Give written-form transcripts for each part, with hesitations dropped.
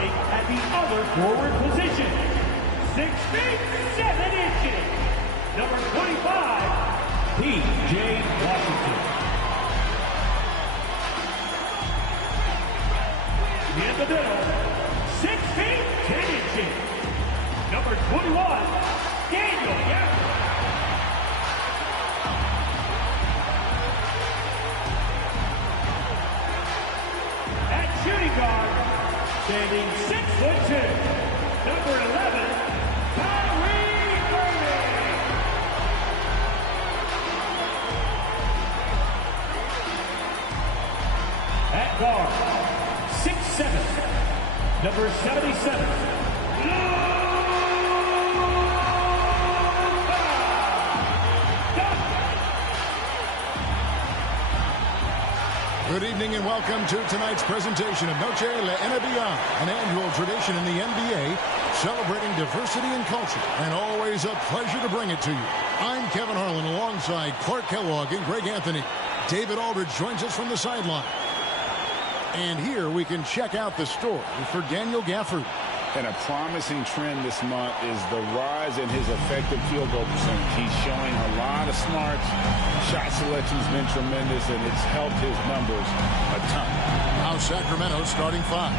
Starting at the other forward position, 6 feet 7 inches, number 25, P.J. Washington. In the middle, 6 feet 10 inches, number 21, Daniel Gafford. At shooting guard, standing 6'2", number 11, Kyrie Irving. At guard, 6'7", number 77, Good evening and welcome to tonight's presentation of Noche La NBA, an annual tradition in the NBA celebrating diversity and culture, and always a pleasure to bring it to you. I'm Kevin Harlan alongside Clark Kellogg and Greg Anthony. David Aldridge joins us from the sideline. And here we can check out the story for Daniel Gafford. And a promising trend this month is the rise in his effective field goal percentage. He's showing a lot of smarts. Shot selection's been tremendous, and it's helped his numbers a ton. Now Sacramento starting 5.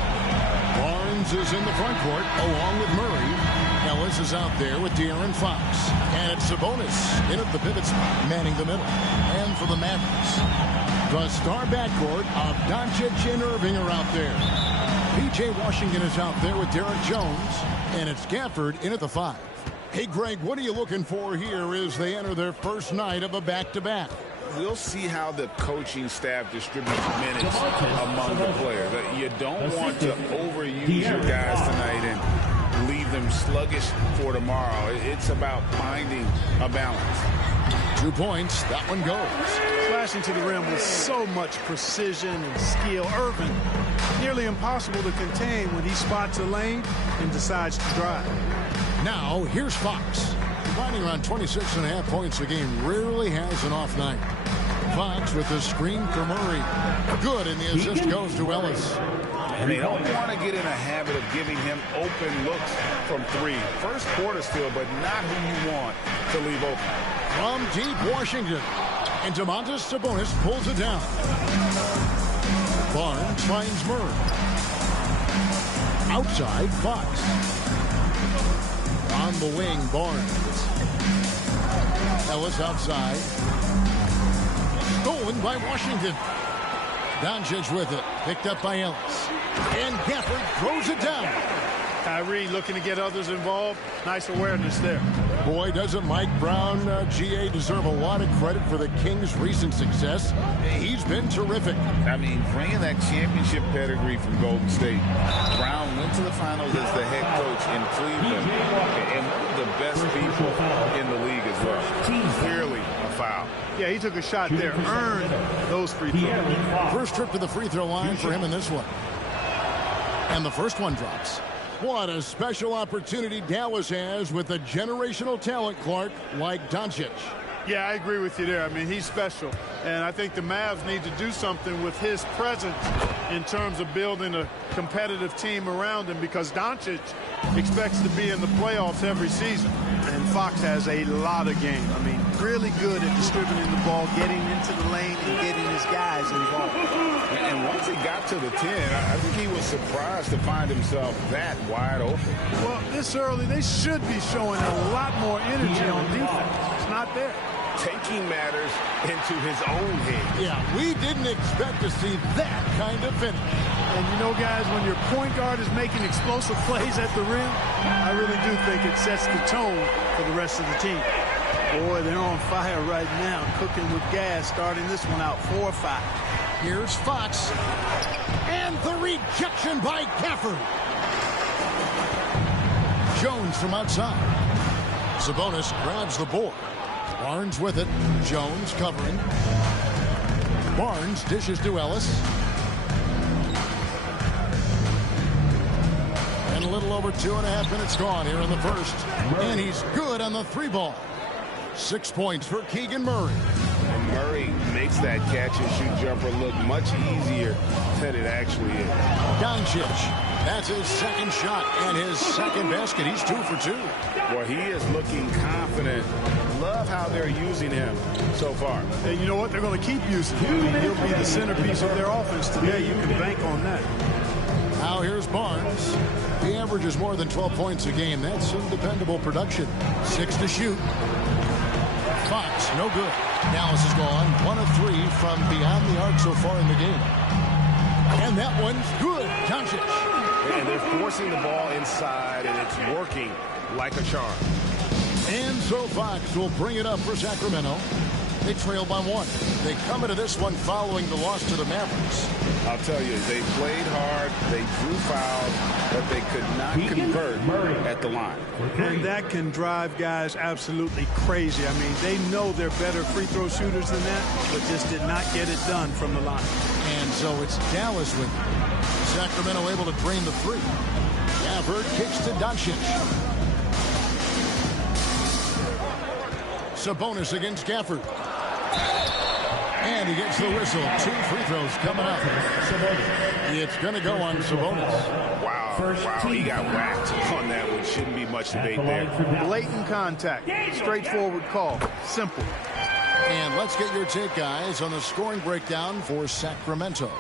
Barnes is in the front court along with Murray. Ellis is out there with De'Aaron Fox. And it's Sabonis in at the pivot spot, manning the middle. And for the Mavericks, the star backcourt of Doncic and Irving are out there. P.J. Washington is out there with Derek Jones, and it's Gafford in at the 5. Hey, Greg, what are you looking for here as they enter their first night of a back-to-back? We'll see how the coaching staff distributes minutes among the players. You don't want to overuse your guys tonight and leave them sluggish for tomorrow. It's about finding a balance. 2 points. That one goes. Flashing to the rim with so much precision and skill. Irving, nearly impossible to contain when he spots a lane and decides to drive. Now, here's Fox. Combining around 26.5 points a game, rarely has an off night. Fox with the screen for Murray. Good, and the assist goes to Ellis. And they don't want to get in a habit of giving him open looks from 3. First quarter still, but not who you want to leave open. From deep Washington, and Domantas Sabonis pulls it down. Barnes finds Murray. Outside, Fox. On the wing, Barnes. Ellis outside. Stolen by Washington. Doncic with it. Picked up by Ellis. And Gafford throws it down. Kyrie looking to get others involved. Nice awareness there. Boy, doesn't Mike Brown, GA, deserve a lot of credit for the Kings' recent success. He's been terrific. I mean, bringing that championship pedigree from Golden State. Brown went to the finals as the head coach in Cleveland, and one of the best people in the league as well. Clearly a foul. Yeah, he took a shot there. Earned those free throws. First trip to the free throw line for him in this one. And the first one drops. What a special opportunity Dallas has with a generational talent, Clark, like Doncic. Yeah, I agree with you there. I mean, he's special. And I think the Mavs need to do something with his presence in terms of building a competitive team around him, because Doncic expects to be in the playoffs every season. And Fox has a lot of game. I mean, really good at distributing the ball, getting into the lane, and getting his guys involved. And once he got to the 10, I think he was surprised to find himself that wide open. Well, this early, they should be showing a lot more energy on defense. It's not there. Taking matters into his own hands. Yeah, we didn't expect to see that kind of finish. And you know, guys, when your point guard is making explosive plays at the rim, I really do think it sets the tone for the rest of the team. Boy, they're on fire right now, cooking with gas, starting this one out 4-5. Here's Fox. And the rejection by Gafford. Jones from outside. Sabonis grabs the board. Barnes with it. Jones covering. Barnes dishes to Ellis. And a little over 2.5 minutes gone here in the first. And he's good on the 3 ball. 6 points for Keegan Murray. Murray makes that catch-and-shoot jumper look much easier than it actually is. Doncic, that's his second shot and his second basket. He's 2 for 2. Well, he is looking confident. Love how they're using him so far. And you know what? They're going to keep using him. He'll be the centerpiece of their offense today. You can bank on that. Now here's Barnes. He averages more than 12 points a game. That's some dependable production. 6 to shoot. Fox, no good. Dallas has gone 1 of 3 from beyond the arc so far in the game. And that one's good. Doncic. And they're forcing the ball inside, and it's working like a charm. And so Fox will bring it up for Sacramento. They trail by 1. They come into this one following the loss to the Mavericks. I'll tell you, they played hard, they drew fouls, but they could not convert at the line. And that can drive guys absolutely crazy. I mean, they know they're better free throw shooters than that, but just did not get it done from the line. And so it's Dallas with Sacramento able to drain the 3. Gafford kicks to Doncic. Sabonis against Gafford. And he gets the whistle. 2 free throws coming up. It's going to go on Sabonis. Wow, he got whacked on that one. Shouldn't be much debate there. Blatant contact. Straightforward call. Simple. And let's get your take, guys, on the scoring breakdown for Sacramento.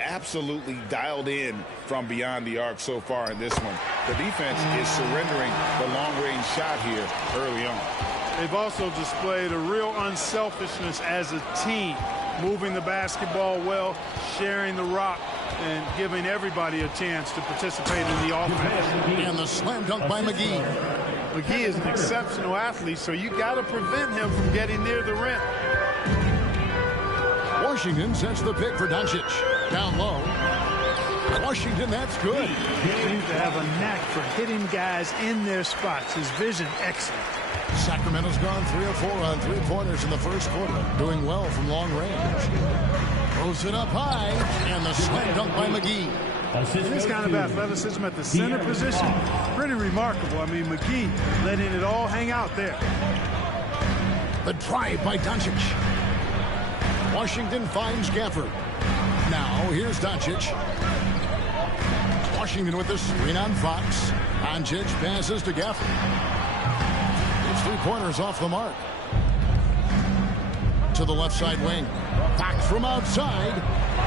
Absolutely dialed in from beyond the arc so far in this one. The defense is surrendering the long-range shot here early on. They've also displayed a real unselfishness as a team, moving the basketball well, sharing the rock, and giving everybody a chance to participate in the offense. And the slam dunk by McGee. McGee is an exceptional athlete, so you got to prevent him from getting near the rim. Washington sets the pick for Doncic. Down low. Washington, that's good. He seems to have a knack for hitting guys in their spots. His vision, excellent. Sacramento's gone 3 of 4 on 3-pointers in the first quarter. Doing well from long range. Throws it up high. And the slam dunk by McGee. This kind of athleticism at the center position, pretty remarkable. I mean, McGee letting it all hang out there. The drive by Doncic. Washington finds Gafford. Now, here's Doncic. Washington with the screen on Fox. Doncic passes to Gafford. It's 3-pointers off the mark. To the left side wing. Fox from outside.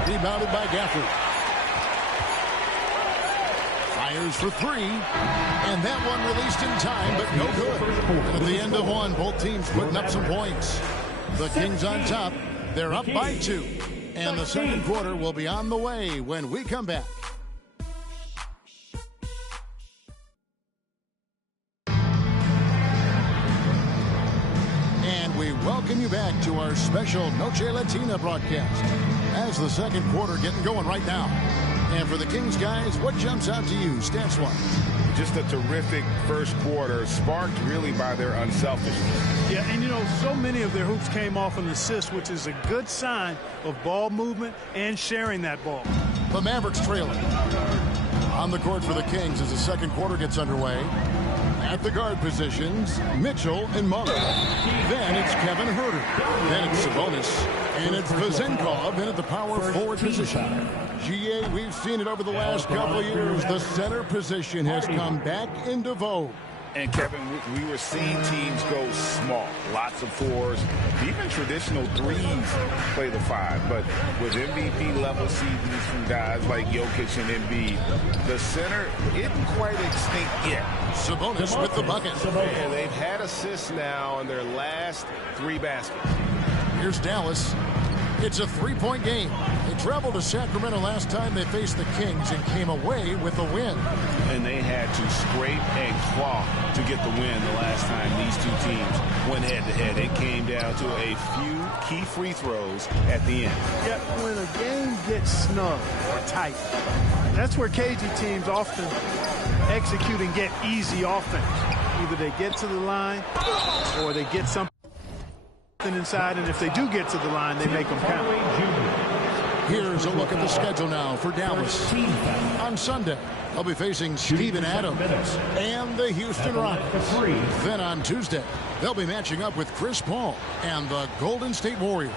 Rebounded by Gafford. Fires for 3. And that one released in time, but no good. At the end of one, both teams putting up some points. The Kings on top. They're up by 2. And the second quarter will be on the way when we come back. And we welcome you back to our special Noche Latina broadcast. As the second quarter getting going right now. And for the Kings guys, what jumps out to you stats-wise? Just a terrific first quarter, sparked really by their unselfishness. Yeah, and you know, so many of their hoops came off an assist, which is a good sign of ball movement and sharing that ball. The Mavericks trailing. On the court for the Kings as the second quarter gets underway. At the guard positions, Mitchell and Muller. Then it's Kevin Huerter. Then it's Sabonis. And it's Vezenkov in at the power forward position. GA, we've seen it over the last couple of years. The center position has come back into vogue. And, Kevin, we were seeing teams go small. Lots of 4s. Even traditional 3s play the 5. But with MVP-level seasons from guys like Jokic and Embiid, the center isn't quite extinct yet. Sabonis with the bucket. And they've had assists now in their last 3 baskets. Here's Dallas. It's a 3-point game. They traveled to Sacramento last time they faced the Kings and came away with a win. And they had to scrape and claw to get the win the last time these 2 teams went head-to-head. It came down to a few key free throws at the end. Yeah, when a game gets snug or tight, that's where cagey teams often execute and get easy offense. Either they get to the line or they get something inside, and if they do get to the line, they make them count. Here's a look at the schedule now for Dallas. On Sunday, they'll be facing Steven Adams and the Houston Rockets. Then on Tuesday, they'll be matching up with Chris Paul and the Golden State Warriors.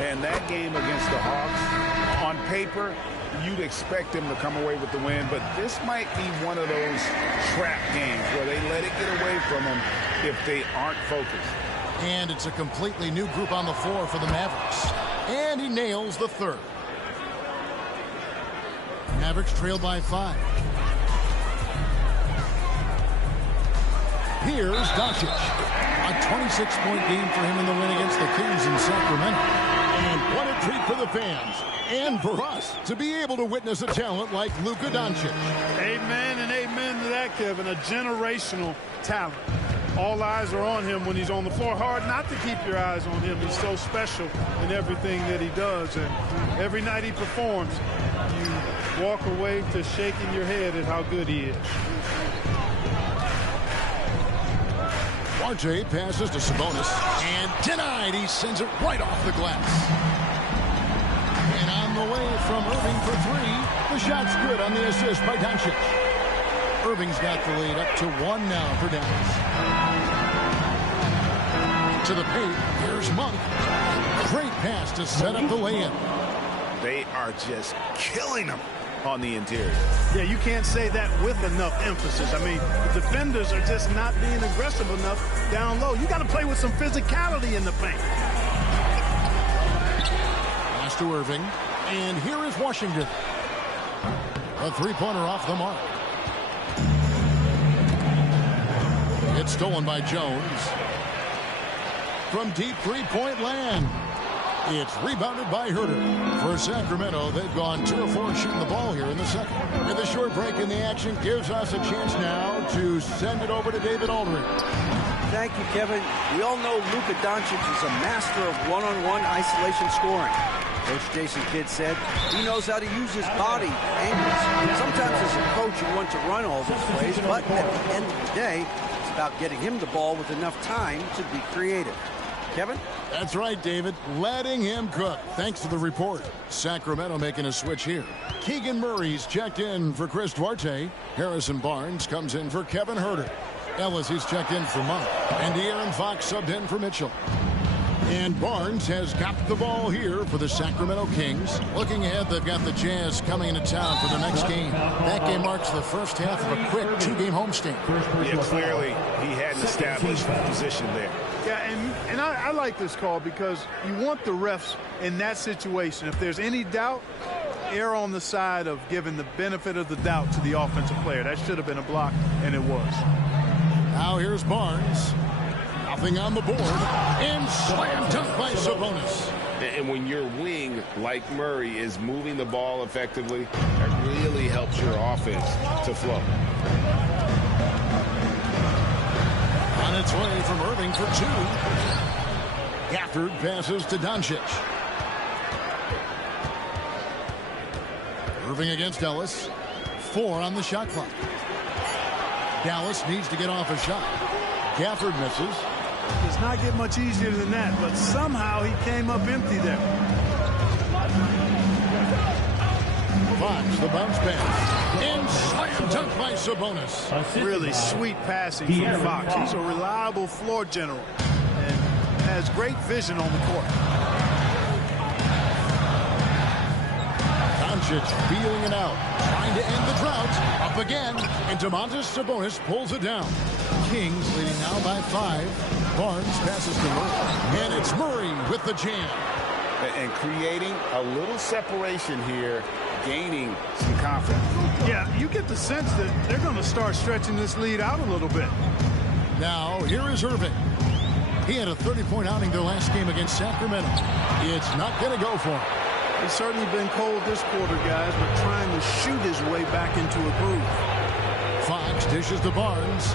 And that game against the Hawks, on paper, you'd expect them to come away with the win, but this might be one of those trap games where they let it get away from them if they aren't focused. And it's a completely new group on the floor for the Mavericks. And he nails the third. Mavericks trail by 5. Here's Doncic. A 26-point game for him in the win against the Kings in Sacramento. And what a treat for the fans and for us to be able to witness a talent like Luka Doncic. Amen and amen to that, Kevin. A generational talent. All eyes are on him when he's on the floor. Hard not to keep your eyes on him. He's so special in everything that he does. And every night he performs, you walk away to shaking your head at how good he is. RJ passes to Sabonis and denied. He sends it right off the glass. And on the way from Irving for 3. The shot's good on the assist by Doncic. Irving's got the lead up to 1 now for Dallas. To the paint, here's Monk. Great pass to set up the lay-in. They are just killing them on the interior. Yeah, you can't say that with enough emphasis. I mean, the defenders are just not being aggressive enough down low. You got to play with some physicality in the paint. Pass to Irving. And here is Washington. A three-pointer off the mark. It's stolen by Jones. From deep three-point land. It's rebounded by Herter. For Sacramento, they've gone 2 of 4 shooting the ball here in the second. And the short break in the action gives us a chance now to send it over to David Aldridge. Thank you, Kevin. We all know Luka Doncic is a master of one-on-one isolation scoring. Coach Jason Kidd said he knows how to use his body angles. Sometimes as a coach you want to run all those plays, but at the end of the day, it's about getting him the ball with enough time to be creative. Kevin? That's right, David. Letting him cook. Thanks to the report. Sacramento making a switch here. Keegan Murray's checked in for Chris Duarte. Harrison Barnes comes in for Kevin Herter. Ellis is checked in for Monk. And De'Aaron Fox subbed in for Mitchell. And Barnes has got the ball here for the Sacramento Kings. Looking ahead, they've got the Jazz coming into town for the next game. That game marks the first half of a quick 2-game homestand. Yeah, clearly he hadn't established position there. Yeah, and I like this call because you want the refs in that situation. If there's any doubt, err on the side of giving the benefit of the doubt to the offensive player. That should have been a block, and it was. Now here's Barnes. Nothing on the board. And slam dunk by Sabonis. And when your wing, like Murray, is moving the ball effectively, that really helps your offense to flow. On its way from Irving for 2. Gafford passes to Doncic. Irving against Ellis. 4 on the shot clock. Dallas needs to get off a shot. Gafford misses. Does not get much easier than that, but somehow he came up empty there. Fox, the bounce pass. And slam dunk by Sabonis. Really sweet passing from Fox. He's a reliable floor general and has great vision on the court. Doncic feeling it out. Trying to end the drought. Up again. And Domantas Sabonis pulls it down. Kings leading now by 5. Barnes passes to Murray. And it's Murray with the jam. And creating a little separation here, gaining some confidence. Yeah, you get the sense that they're going to start stretching this lead out a little bit. Now, here is Irving. He had a 30-point outing their last game against Sacramento. It's not going to go for him. He's certainly been cold this quarter, guys, but trying to shoot his way back into a groove. Fox dishes to Barnes.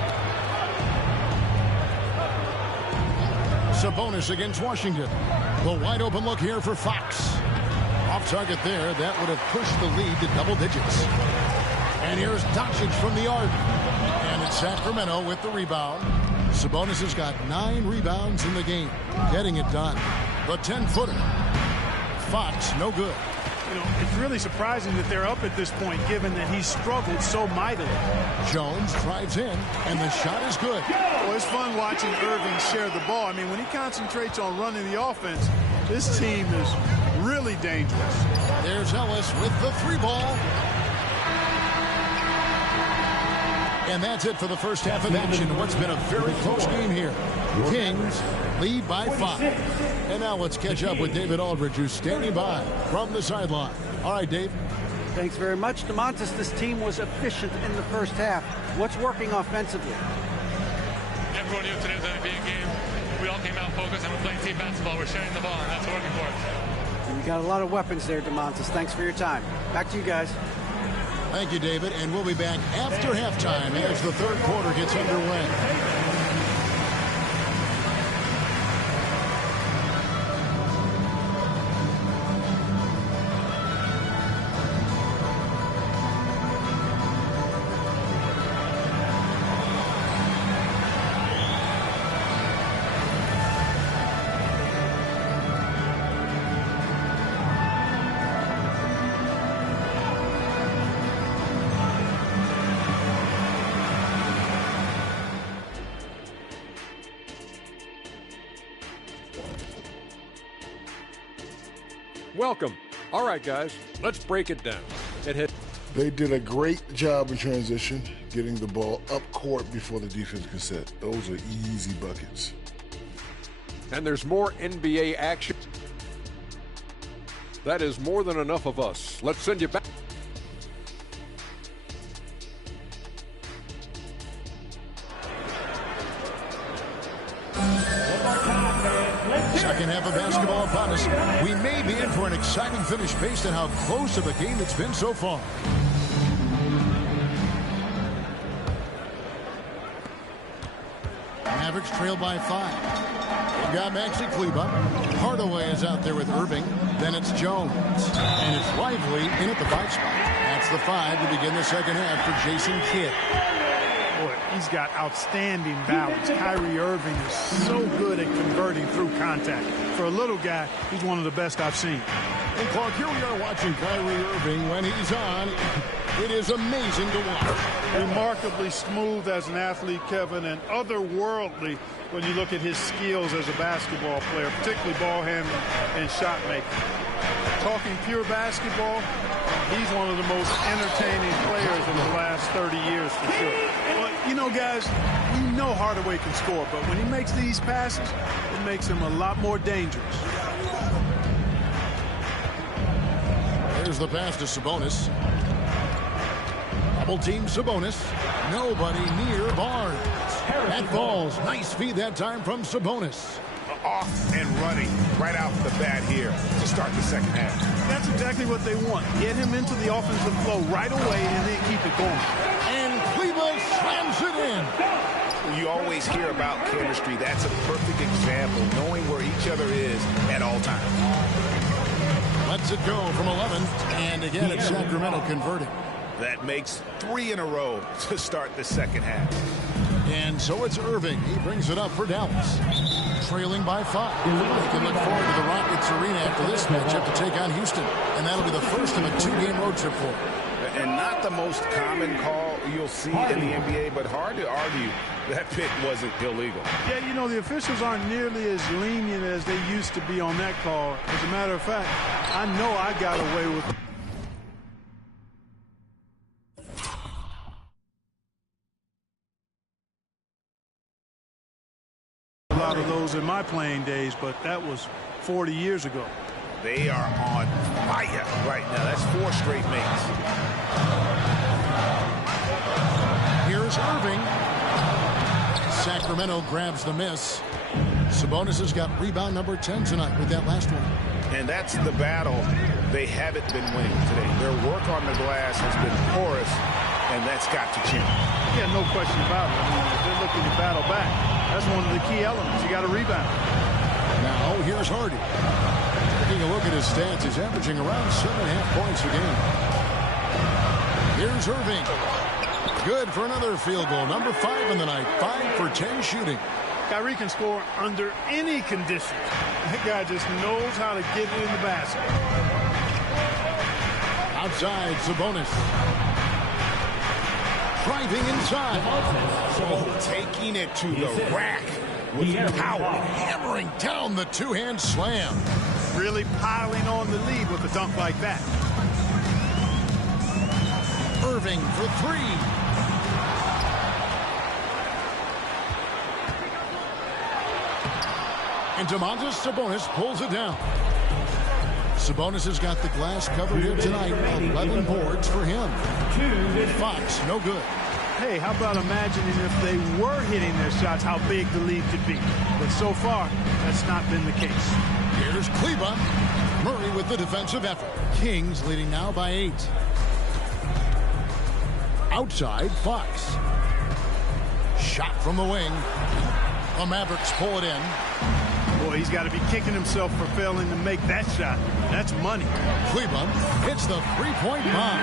Sabonis against Washington. The wide open look here for Fox. Off target there. That would have pushed the lead to double digits. And here's Doncic from the arc. And it's Sacramento with the rebound. Sabonis has got 9 rebounds in the game. Getting it done. The 10-footer. Fox, no good. You know, it's really surprising that they're up at this point, given that he struggled so mightily. Jones drives in, and the shot is good. Well, it's fun watching Irving share the ball. I mean, when he concentrates on running the offense, this team is really dangerous. There's Ellis with the 3-ball. And that's it for the first half of action. What's been a very close game here. Kings lead by 5. And now let's catch up with David Aldridge, who's standing by from the sideline. All right, Dave. Thanks very much, DeMontis. This team was efficient in the first half. What's working offensively? Everyone knew today was an NBA game. We all came out focused and we're playing team basketball. We're sharing the ball, and that's working for us. You got a lot of weapons there, DeMontis. Thanks for your time. Back to you guys. Thank you, David. And we'll be back after halftime as the third quarter gets underway. Welcome. All right, guys, let's break it down. They did a great job in transition, getting the ball up court before the defense can set. Those are easy buckets. And there's more NBA action. That is more than enough of us. Let's send you back. Second half of basketball upon us. We may be in for an exciting finish based on how close of a game it's been so far. Mavericks trail by 5. Got Maxi Kleba. Hardaway is out there with Irving. Then it's Jones. And it's Lively in at the 5 spot. That's the 5 to begin the second half for Jason Kidd. Boy, he's got outstanding balance. Kyrie Irving is so good at converting through contact. For a little guy, he's one of the best I've seen. And Clark, here we are watching Kyrie Irving. When he's on, it is amazing to watch. Remarkably smooth as an athlete, Kevin, and otherworldly when you look at his skills as a basketball player, particularly ball handling and shot making. Talking pure basketball, he's one of the most entertaining players in the last 30 years for sure. But, you know, guys, we know Hardaway can score, but when he makes these passes, it makes him a lot more dangerous. There's the pass to Sabonis. Double team Sabonis. Nobody near Barnes. That falls. Nice feed that time from Sabonis. Off and running right out the bat here to start the second half. That's exactly what they want. Get him into the offensive flow right away and then keep it going. And Cleveland slams it in. You always hear about chemistry. That's a perfect example, knowing where each other is at all times. Lets it go from 11. And again, it's Sacramento converting. That makes 3 in a row to start the second half. And so it's Irving. He brings it up for Dallas. Trailing by 5. They can look forward to the Rockets Arena after this matchup to take on Houston. And that'll be the first of a 2-game road trip for them. And not the most common call you'll see in the NBA, but hard to argue that pick wasn't illegal. Yeah, you know, the officials aren't nearly as lenient as they used to be on that call. As a matter of fact, I know I got away with a lot of those in my playing days, but that was 40 years ago. They are on fire right now. That's 4 straight makes. Here's Irving. Sacramento grabs the miss. Sabonis has got rebound number 10 tonight with that last one. And that's the battle they haven't been winning today. Their work on the glass has been porous, and that's got to change. Yeah, no question about it. I mean, if they're looking to battle back, that's one of the key elements. You got to rebound. Now here's Hardy. Taking a look at his stats, he's averaging around 7.5 points a game. Here's Irving. Good for another field goal. Number 5 in the night. 5 for 10 shooting. Kyrie can score under any conditions. That guy just knows how to get it in the basket. Outside, Sabonis. Driving inside. Oh, taking it to the rack with power. Hammering down the two-hand slam. Really piling on the lead with a dunk like that. Irving for three. And Domantas Sabonis pulls it down. Sabonis has got the glass covered here tonight. 11 boards for him. Fox, no good. Hey, how about imagining if they were hitting their shots, how big the lead could be. But so far, that's not been the case. Here's Kleba. Murray with the defensive effort. Kings leading now by 8. Outside, Fox. Shot from the wing. The Mavericks pull it in. Boy, he's got to be kicking himself for failing to make that shot. That's money. Kleba hits the three-point bomb.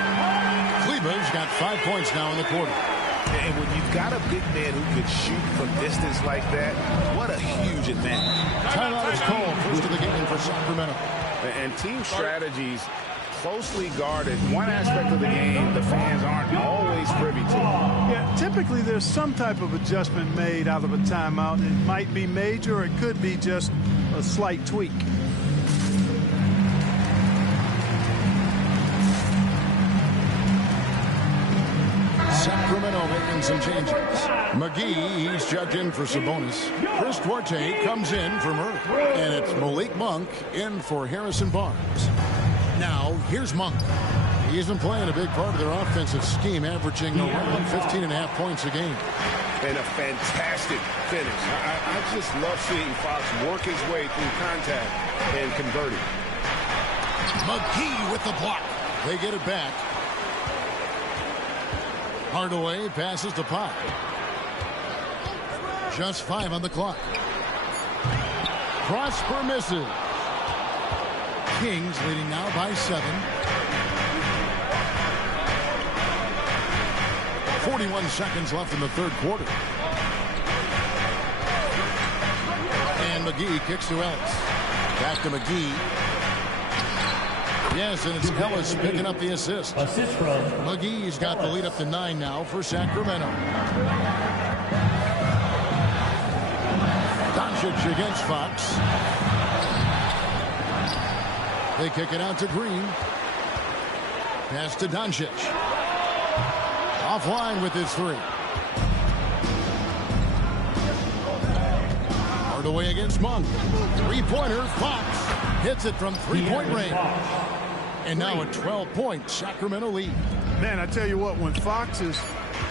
Kleba's got 5 points now in the quarter. And when you've got a big man who could shoot from distance like that, what a huge advantage. Timeout is called. First of the game for Sacramento. And team strategies closely guarded. One aspect of the game the fans aren't always privy to. Yeah, typically there's some type of adjustment made out of a timeout. It might be major, or it could be just a slight tweak. Sacramento making some changes. McGee, he's checked in for Sabonis. Chris Duarte comes in for Murray. And it's Malik Monk in for Harrison Barnes. Now, here's Monk. He's been playing a big part of their offensive scheme, averaging around 15.5 points a game. And a fantastic finish. I just love seeing Fox work his way through contact and converting. McGee with the block. They get it back. Hardaway passes to Pop. Just 5 on the clock. Prosper misses. Kings leading now by 7. 41 seconds left in the third quarter. And McGee kicks to Ellis. Back to McGee. Yes, and it's Ellis picking up the assist. McGee's got the lead up to 9 now for Sacramento. Doncic against Fox. They kick it out to Green. Pass to Doncic. Offline with his 3. Hardaway against Monk. Three-pointer, Fox hits it from three-point range. And now a 12-point Sacramento lead. Man, I tell you what, when Fox is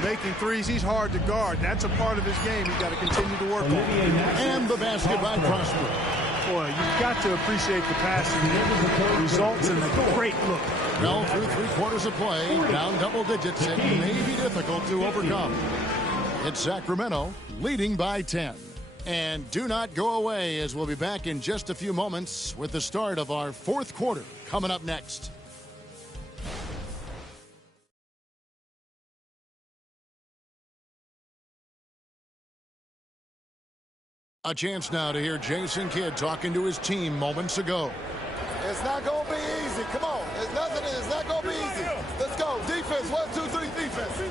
making threes, he's hard to guard. That's a part of his game he's got to continue to work on. And the basket by Prosper. Boy, you've got to appreciate the passing. It results in a great look. Well, through 3 quarters of play, down double digits, it may be difficult to overcome. It's Sacramento leading by 10. And do not go away, as we'll be back in just a few moments with the start of our fourth quarter coming up next. A chance now to hear Jason Kidd talking to his team moments ago. It's not going to be easy. Come on. It's not going to be easy. Let's go. Defense. 1, 2, 3, defense.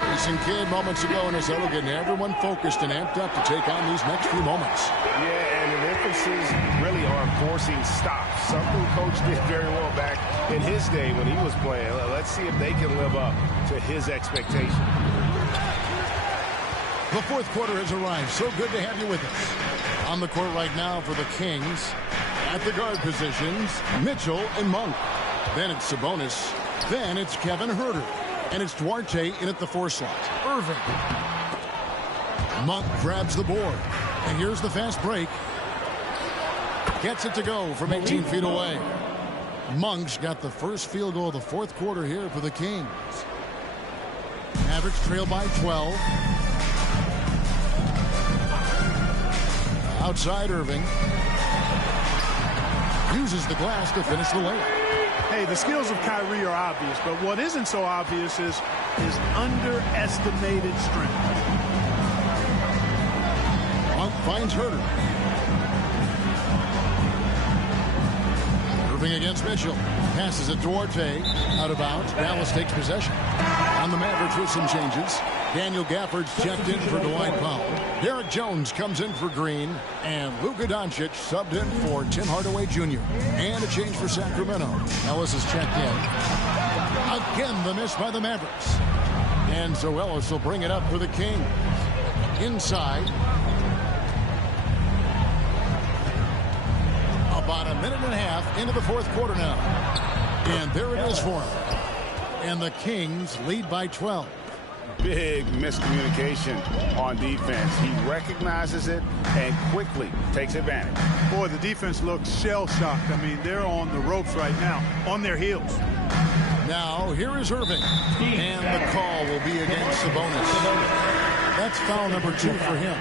Jason Kidd moments ago in his huddle getting everyone focused and amped up to take on these next few moments. Yeah, and an emphasis really on forcing stops. Something Coach did very well back in his day when he was playing. Let's see if they can live up to his expectation. The fourth quarter has arrived. So good to have you with us. On the court right now for the Kings, at the guard positions, Mitchell and Monk. Then it's Sabonis. Then it's Kevin Huerter. And it's Duarte in at the 4 slot. Irving. Monk grabs the board. And here's the fast break. Gets it to go from 18 feet away. Monk's got the first field goal of the fourth quarter here for the Kings. Mavericks trail by 12. Outside Irving. Uses the glass to finish the layup. Hey, the skills of Kyrie are obvious, but what isn't so obvious is his underestimated strength. Monk finds Huerter. Irving against Mitchell. Passes it to Duarte. Out of bounds. Dallas takes possession. On the Mavericks with some changes. Daniel Gafford's checked in for Dwight Powell. Derek Jones comes in for Green. And Luka Doncic subbed in for Tim Hardaway Jr. And a change for Sacramento. Ellis is checked in. Again, the miss by the Mavericks. And so Ellis will bring it up for the Kings. Inside. About a minute and a half into the fourth quarter now. And there it is for him. And the Kings lead by 12. Big miscommunication on defense. He recognizes it and quickly takes advantage. Boy, the defense looks shell-shocked. I mean, they're on the ropes right now, on their heels. Now, here is Irving. And the call will be against Sabonis. That's foul number 2 for him.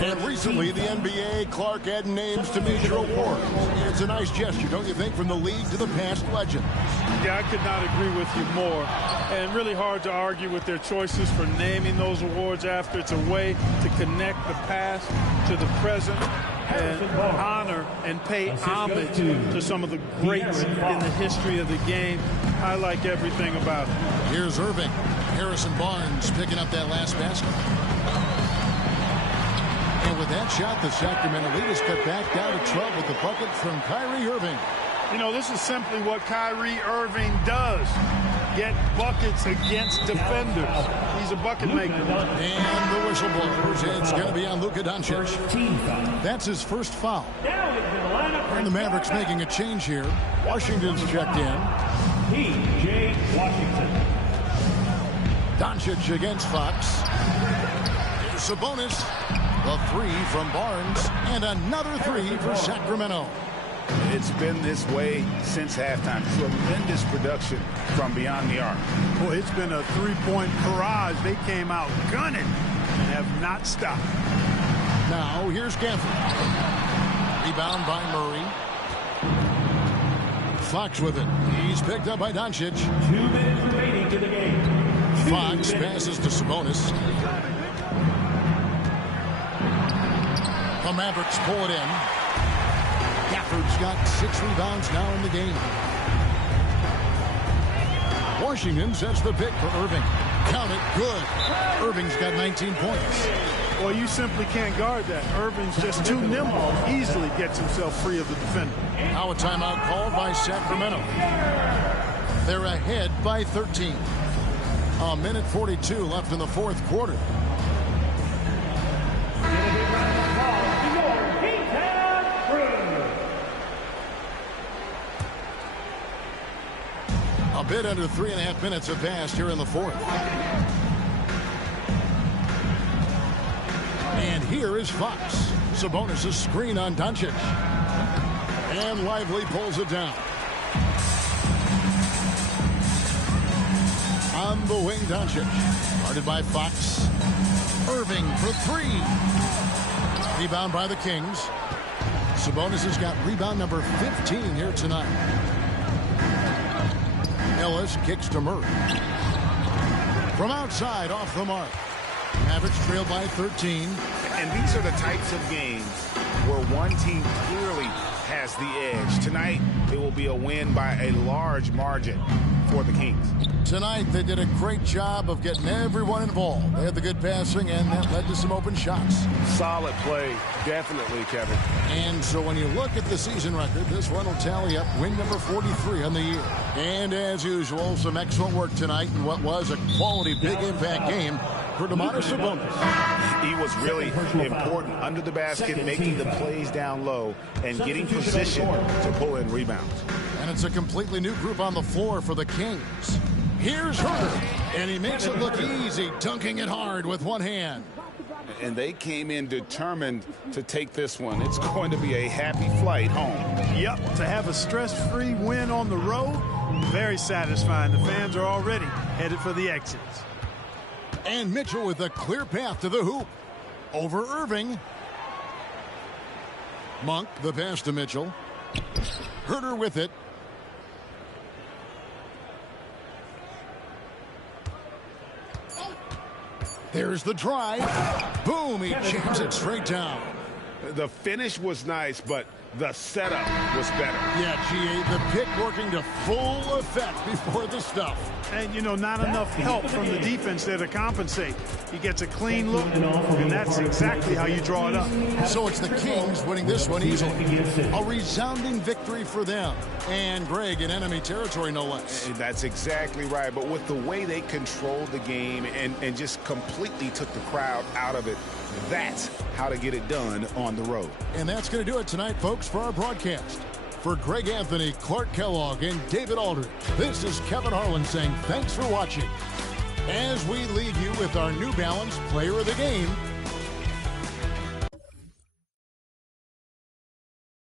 And recently, the NBA, Clark added names to major awards. It's a nice gesture, don't you think, from the league to the past legends? Yeah, I could not agree with you more. And really hard to argue with their choices for naming those awards after. It's a way to connect the past to the present and honor and pay homage to some of the greats in the history of the game. I like everything about it. Here's Irving. Harrison Barnes picking up that last basket. And with that shot, the Sacramento lead is cut back down to 12 with the bucket from Kyrie Irving. You know, this is simply what Kyrie Irving does. Get buckets against defenders. He's a bucket maker. And the whistle blows. It's going to be on Luka Doncic. That's his first foul. And the Mavericks making a change here. Washington's checked in. P.J. Washington. Doncic against Fox. Here's Sabonis. A 3 from Barnes. And another 3 for Sacramento. It's been this way since halftime. Tremendous production from beyond the arc. Boy, it's been a three-point barrage. They came out gunning and have not stopped. Now, here's Gafford. Rebound by Murray. Fox with it. He's picked up by Doncic. 2 minutes remaining to the game. Fox passes to Sabonis. The Mavericks pull it in. Gafford's got 6 rebounds now in the game. Washington sets the pick for Irving. Count it, good. Irving's got 19 points. Well, you simply can't guard that. Irving's just too nimble. Easily gets himself free of the defender. Now a timeout called by Sacramento. They're ahead by 13. A minute 42 left in the fourth quarter. A bit under 3.5 minutes have passed here in the fourth. And here is Fox. Sabonis' screen on Doncic. And Lively pulls it down. On the wing, Doncic. Guarded by Fox. Irving for 3. Rebound by the Kings. Sabonis has got rebound number 15 here tonight. Ellis kicks to Murray. From outside, off the mark. Mavericks trail by 13. And these are the types of games where one team clearly has the edge. Tonight, it will be a win by a large margin for the Kings. Tonight, they did a great job of getting everyone involved. They had the good passing, and that led to some open shots. Solid play, definitely, Kevin. And so when you look at the season record, this one will tally up win number 43 on the year. And as usual, some excellent work tonight in what was a quality big impact game for Domantas Sabonis. He was really important under the basket, making the plays down low and getting position to pull in rebounds. And it's a completely new group on the floor for the Kings. Here's Herter, and he makes it look easy, dunking it hard with one hand. And they came in determined to take this one. It's going to be a happy flight home. Yep, to have a stress-free win on the road, very satisfying. The fans are already headed for the exits. And Mitchell with a clear path to the hoop. Over Irving. Monk, the pass to Mitchell. Herter with it. There's the drive. Boom, he jams it straight down. The finish was nice, but The setup was better. Yeah, GA, the pick working to full effect before the stuff. And, you know, not enough help from the defense there to compensate. He gets a clean look, and that's exactly how you draw it up. So it's the Kings winning this one easily. A resounding victory for them. And Greg in enemy territory, no less. That's exactly right. But with the way they controlled the game and just completely took the crowd out of it, that's how to get it done on the road. And that's going to do it tonight, folks, for our broadcast. For Greg Anthony, Clark Kellogg, and David Aldridge, this is Kevin Harlan saying thanks for watching. As we leave you with our New Balance Player of the Game,